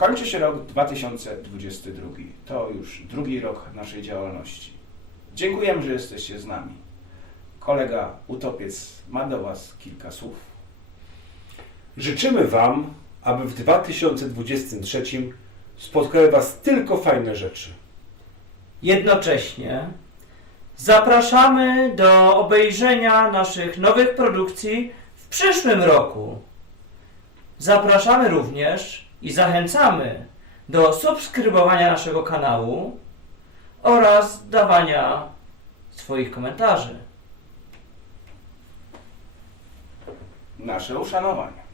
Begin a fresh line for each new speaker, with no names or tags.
Kończy się rok 2022. To już drugi rok naszej działalności. Dziękujemy, że jesteście z nami. Kolega Utopiec ma do Was kilka słów.
Życzymy Wam, aby w 2023 spotkały Was tylko fajne rzeczy.
Jednocześnie zapraszamy do obejrzenia naszych nowych produkcji w przyszłym roku. Zapraszamy również i zachęcamy do subskrybowania naszego kanału oraz dawania swoich komentarzy.
Nasze uszanowanie.